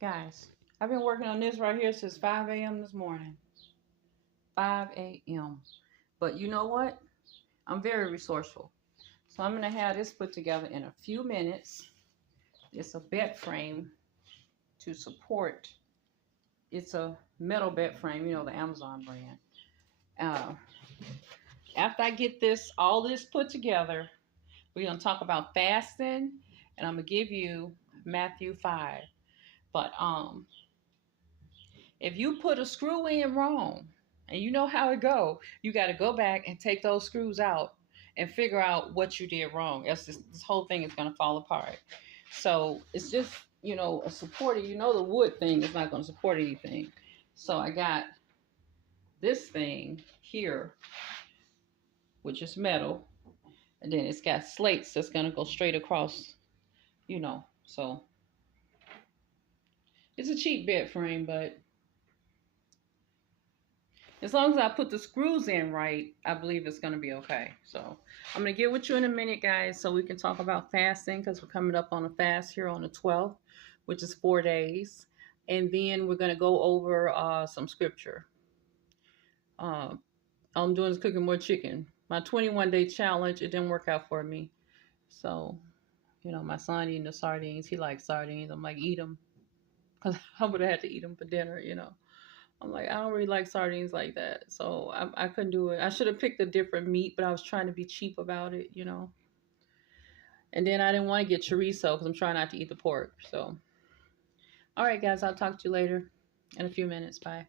Guys, I've been working on this right here since 5 a.m. this morning. 5 a.m. But you know what? I'm very resourceful. So I'm going to have this put together in a few minutes. It's a bed frame to support. It's a metal bed frame, you know, the Amazon brand. Uh, After I get all this put together, we're going to talk about fasting, and I'm going to give you Matthew 5. But if you put a screw in wrong, and you know how it go, you got to go back and take those screws out and figure out what you did wrong. Else this whole thing is going to fall apart. So it's just, a supporting, the wood thing is not going to support anything. So I got this thing here, which is metal, and then it's got slates that's going to go straight across, so it's a cheap bed frame, but as long as I put the screws in right, I believe it's going to be okay. So I'm going to get with you in a minute, guys, so we can talk about fasting, because we're coming up on a fast here on the 12th, which is 4 days. And then we're going to go over some scripture. All I'm doing is cooking more chicken. My 21-day challenge, it didn't work out for me. So, my son eating the sardines. He likes sardines. I'm like, eat them. Because I would have had to eat them for dinner, I'm like, I don't really like sardines like that. So I couldn't do it. I should have picked a different meat, but I was trying to be cheap about it, And then I didn't want to get chorizo because I'm trying not to eat the pork. So, all right, guys, I'll talk to you later in a few minutes. Bye.